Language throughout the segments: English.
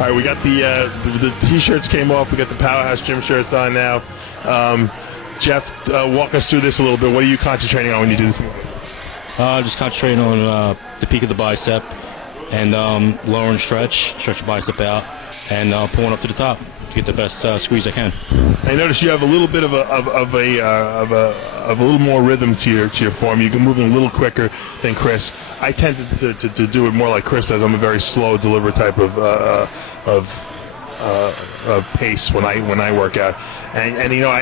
All right, we got the T-shirts came off. We got the Powerhouse Gym shirts on now. Jeff, walk us through this a little bit. What are you concentrating on when you do this? Just concentrating on the peak of the bicep and lower and stretch the bicep out, and pulling up to the top to get the best squeeze I can. I notice you have a little bit of a little more rhythm to your form. You're moving a little quicker than Kris. I tend to do it more like Kris does. I'm a very slow, deliberate type of pace when I work out. And you know,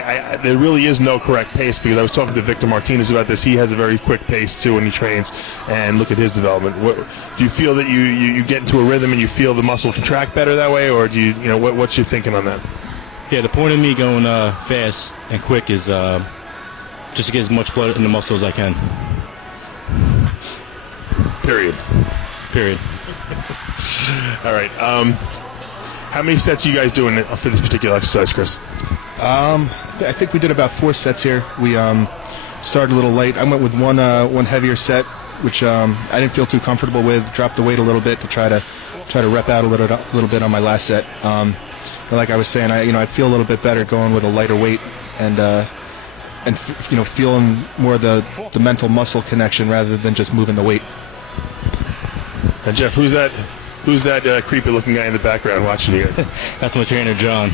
there really is no correct pace, because I was talking to Victor Martinez about this. He has a very quick pace too when he trains, and look at his development. Do you feel that you get into a rhythm and you feel the muscle contract better that way, or do you know what's your thinking on that? Yeah, the point of me going fast and quick is just to get as much blood in the muscle as I can. Period. All right. How many sets are you guys doing for this particular exercise, Kris? I think we did about 4 sets here. We started a little late. I went with one heavier set, which I didn't feel too comfortable with. Dropped the weight a little bit to try to rep out a little bit on my last set. But like I was saying, I feel a little bit better going with a lighter weight and feeling more of the mental muscle connection rather than just moving the weight. And Jeff, who's that creepy looking guy in the background watching you? That's my trainer, John.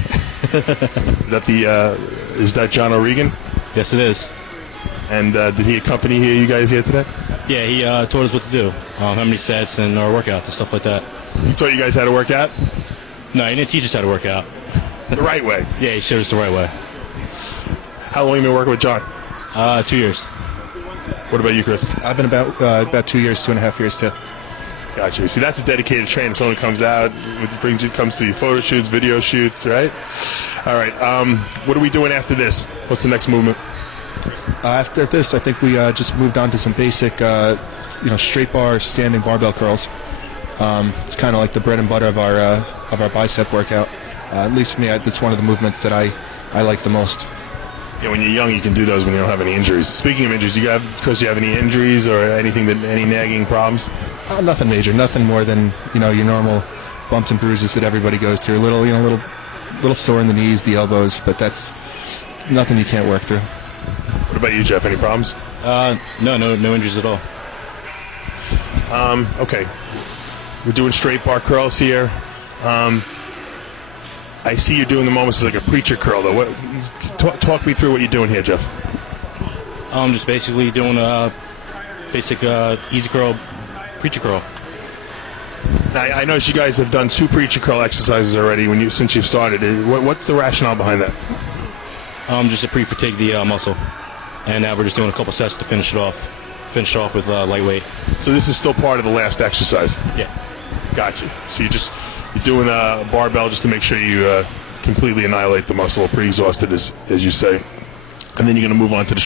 Is that John O'Regan? Yes, it is. And did he accompany you guys here today? Yeah, he told us what to do, how many sets and our workouts and stuff like that. He taught you guys how to work out? No, he didn't teach us how to work out. The right way? Yeah, he showed us the right way. How long have you been working with John? 2 years. What about you, Kris? I've been about 2 years, 2.5 years too. Gotcha. See, that's a dedicated trainer. Someone comes out, comes to photo shoots, video shoots, right? All right. What are we doing after this? What's the next movement? After this, I think we just moved on to some basic, straight bar, standing barbell curls. It's kind of like the bread and butter of our bicep workout. At least for me, that's one of the movements that I like the most. Yeah, when you're young, you can do those when you don't have any injuries. Speaking of injuries, Kris, do you have any injuries or any nagging problems? Nothing major, nothing more than your normal bumps and bruises that everybody goes through. Little sore in the knees, the elbows, but that's nothing you can't work through. What about you, Jeff? Any problems? No injuries at all. Okay, we're doing straight bar curls here. I see you're doing them almost as like a preacher curl, though. Talk me through what you're doing here, Jeff. I'm just basically doing a basic easy curl, preacher curl. Now, I noticed you guys have done 2 preacher curl exercises already since you've started. What's the rationale behind that? Just to pre-fatigue the muscle, and now we're just doing a couple sets to finish it off with lightweight. So this is still part of the last exercise? Yeah. Gotcha. So you're doing a barbell just to make sure you completely annihilate the muscle, pre-exhausted as you say, and then you're going to move on to the